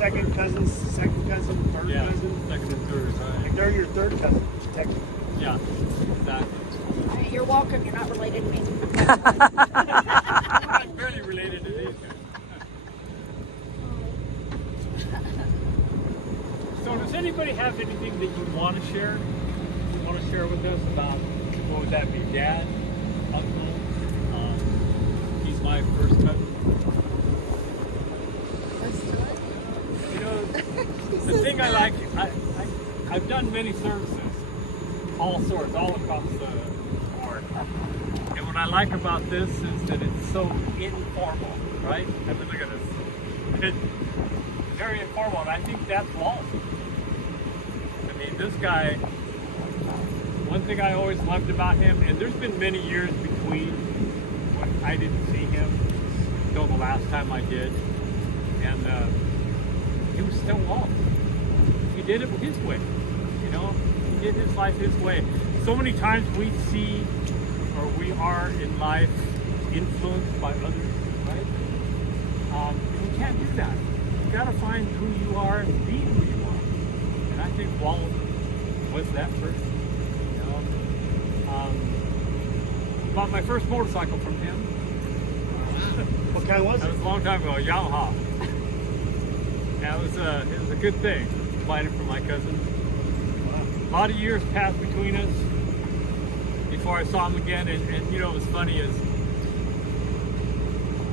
Second cousin, third cousin? Second and third, right. Like they're your third cousin, technically. Yeah, exactly. You're welcome, you're not related to me. I'm barely related to these guys. So does anybody have anything that you want to share? You want to share with us about, what would that be, dad, uncle? He's my first cousin. The thing I like, I've done many services, all sorts, all across the board. And what I like about this is that it's so informal, right? I mean, look at this. It's very informal, and I think that's Walt. I mean, this guy, one thing I always loved about him, and there's been many years between when I didn't see him until the last time I did, and he was still Walt. He did it his way, you know. He did his life his way. So many times we see, or we are in life influenced by others, right? And you can't do that. You got to find who you are and be who you are. And I think Walt was that person. You know, bought my first motorcycle from him. What kind was it? That was a long time ago, a Yamaha. Yeah, it was a good thing. Buying it for my cousin. A lot of years passed between us before I saw him again, and you know, what was funny is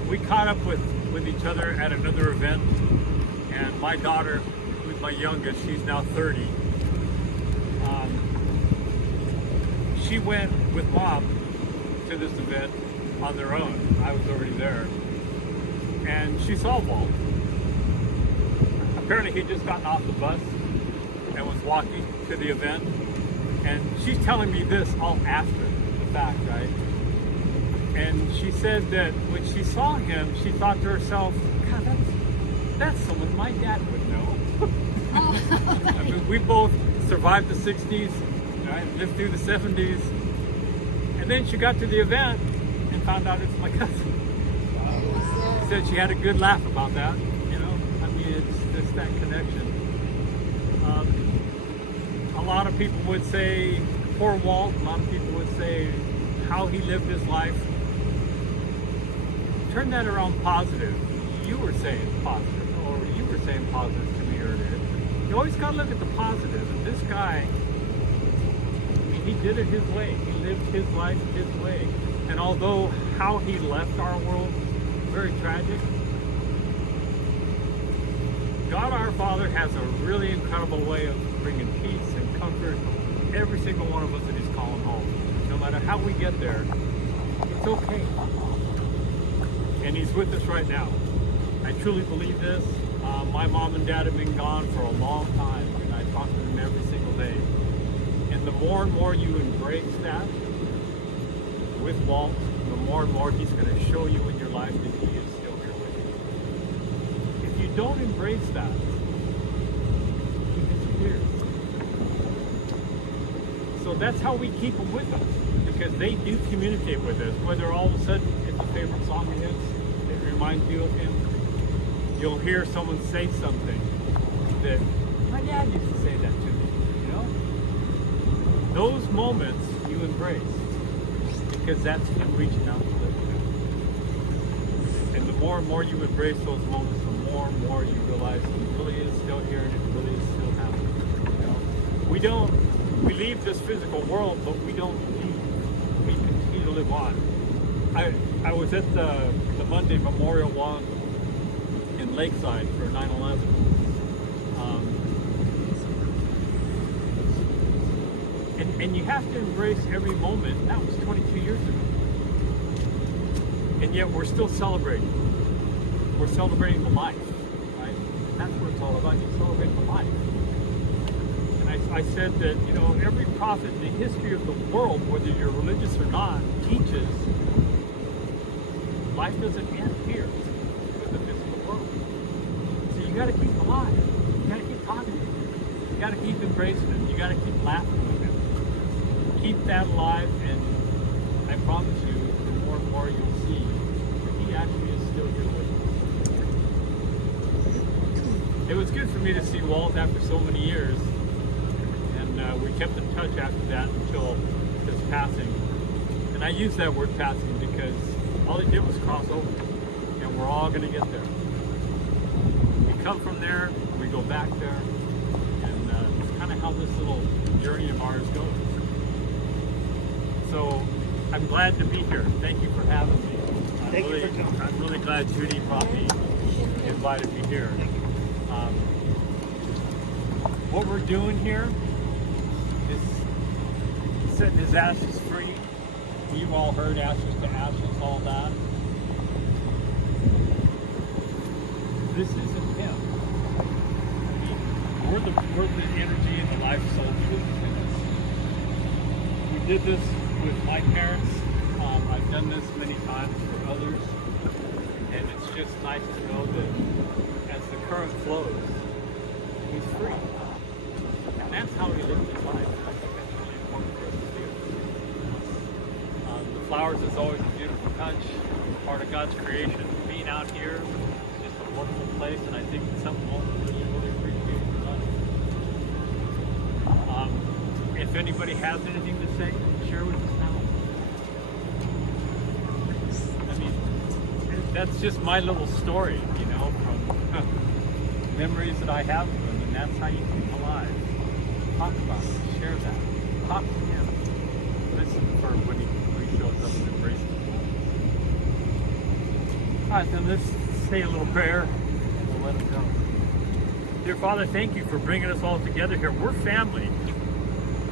we caught up with each other at another event, and my daughter, who's my youngest, she's now 30. She went with Mom to this event on their own. I was already there, and she saw Walt. Apparently he'd just gotten off the bus and was walking to the event, and she's telling me this all after the fact, right? And she said that when she saw him, she thought to herself, God, that's someone my dad would know. I mean, we both survived the 60s, right? Lived through the 70s, and then she got to the event and found out it's my cousin. Wow. She said she had a good laugh about that. It's that connection. A lot of people would say poor Walt. A lot of people would say how he lived his life. Turn that around positive. You were saying positive, or you were saying positive to me earlier. You always got to look at the positive. And this guy, I mean, he did it his way. He lived his life his way. And although how he left our world very tragic, God our Father has a really incredible way of bringing peace and comfort to every single one of us that He's calling home. No matter how we get there, it's okay. And He's with us right now. I truly believe this. My mom and dad have been gone for a long time, and I talk to them every single day. And the more and more you embrace that with Walt, the more and more He's going to show you in your life that He is still here with you. If you don't embrace that, that's how we keep them with us, because they do communicate with us. Whether all of a sudden it's a favorite song of his, it reminds you of him. You'll hear someone say something that my dad used to say that to me. You know, those moments you embrace, because that's him reaching out to live with you. And the more and more you embrace those moments, the more and more you realize he really is still here and it really is still happening. You know, we leave this physical world, but we don't leave. We continue to live on. I was at the Monday Memorial Walk in Lakeside for 9/11. And you have to embrace every moment. That was 22 years ago. And yet we're still celebrating. We're celebrating the life, right? And that's what it's all about. You celebrate the life. And I said that, you know, every prophet in the history of the world, whether you're religious or not, teaches life doesn't end here with the physical world. So you got to keep alive. You got to keep talking to him. You got to keep embracing him. You got to keep laughing with him. Keep that alive, and I promise you, the more and more you'll see that he actually is still here with you. It was good for me to see Walt after so many years, and we kept in touch after that until his passing. And I use that word passing because all he did was cross over, and we're all going to get there. We come from there, we go back there, and it's kind of how this little journey of ours goes. So I'm glad to be here. Thank you for having me. I'm really glad Judy brought me, invited me here. What we're doing here is setting his ashes free. You've all heard ashes to ashes, all that. This isn't him. I mean, we're the energy and the life soldiers in us. We did this with my parents. I've done this many times for others, and it's just nice to know that as the current flows, he's free, and that's how he lived his life. I think that's really important for us to do. The flowers is always a beautiful touch, part of God's creation. Being out here is just a wonderful place, and I think it's something we'll really, really appreciate in life. If anybody has anything to say, share with us now. I mean, that's just my little story, you know, from memories that I have of him, and that's how you keep him alive. Talk about it, share that, talk to him, listen for when he shows up and embraces him. All right, then let's say a little prayer, and we'll let him go. Dear Father, thank you for bringing us all together here. We're family.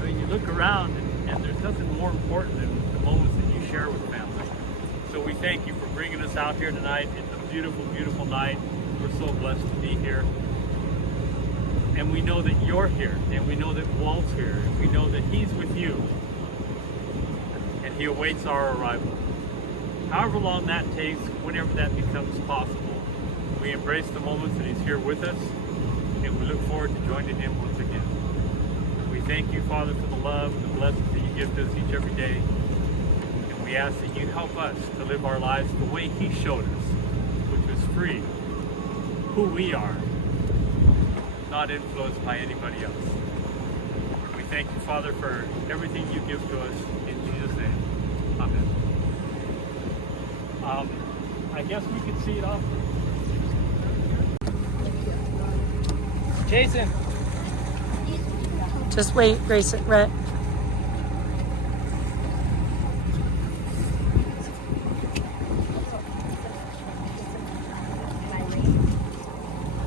I mean, you look around, and there's nothing more important than the moments that you share with family. So we thank you for bringing us out here tonight. It's a beautiful, beautiful night. We're so blessed to be here. And we know that you're here, and we know that Walt's here, and we know that he's with you. And he awaits our arrival. However long that takes, whenever that becomes possible, we embrace the moments that he's here with us, and we look forward to joining him once again. We thank you, Father, for the love and the blessings that you give to us each every day. And we ask that you help us to live our lives the way he showed us, which was free, who we are, not influenced by anybody else. We thank you, Father, for everything you give to us. In Jesus' name, amen. I guess we could see it off. Jason. Just wait, Grayson. Rhett.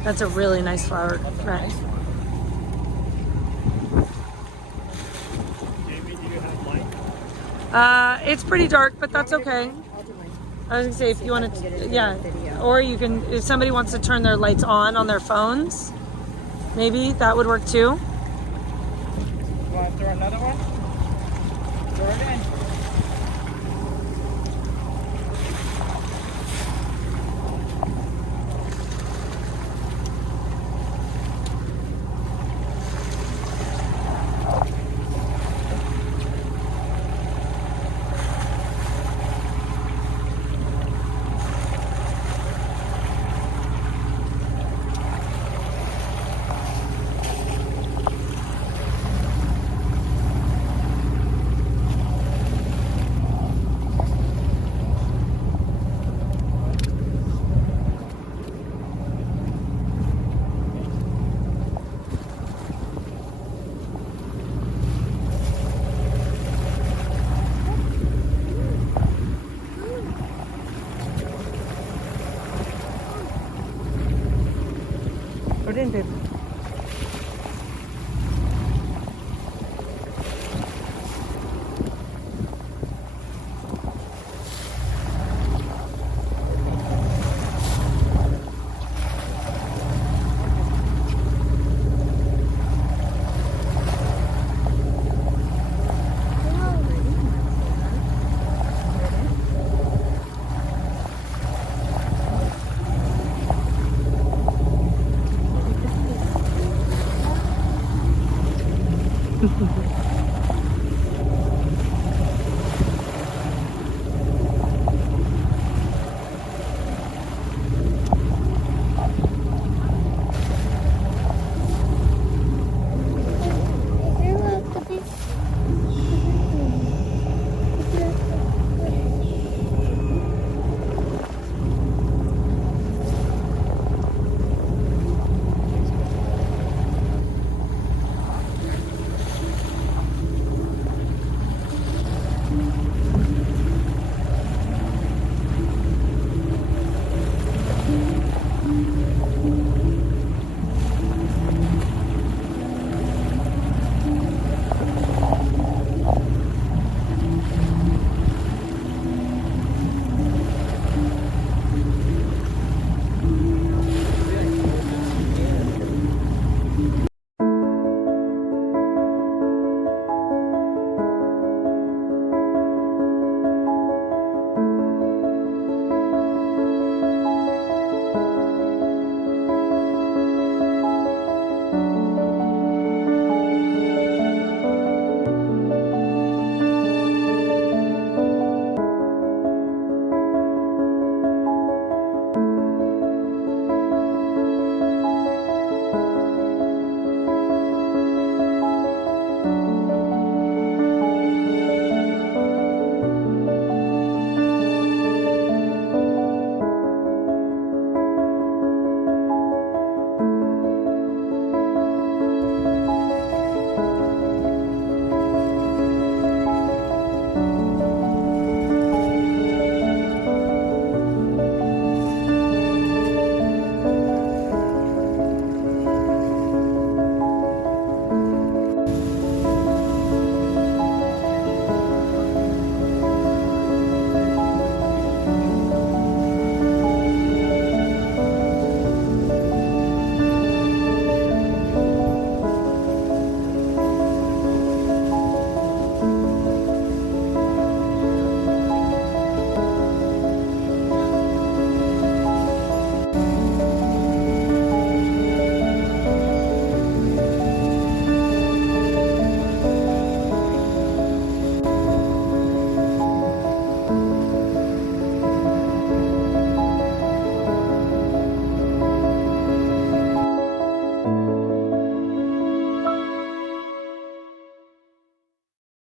That's a really nice flower, Rhett. Jamie, do you have light? It's pretty dark, but that's okay. I was gonna say if you want to, yeah, or you can, if somebody wants to turn their lights on their phones, maybe that would work too. Want to throw another one? Throw it in.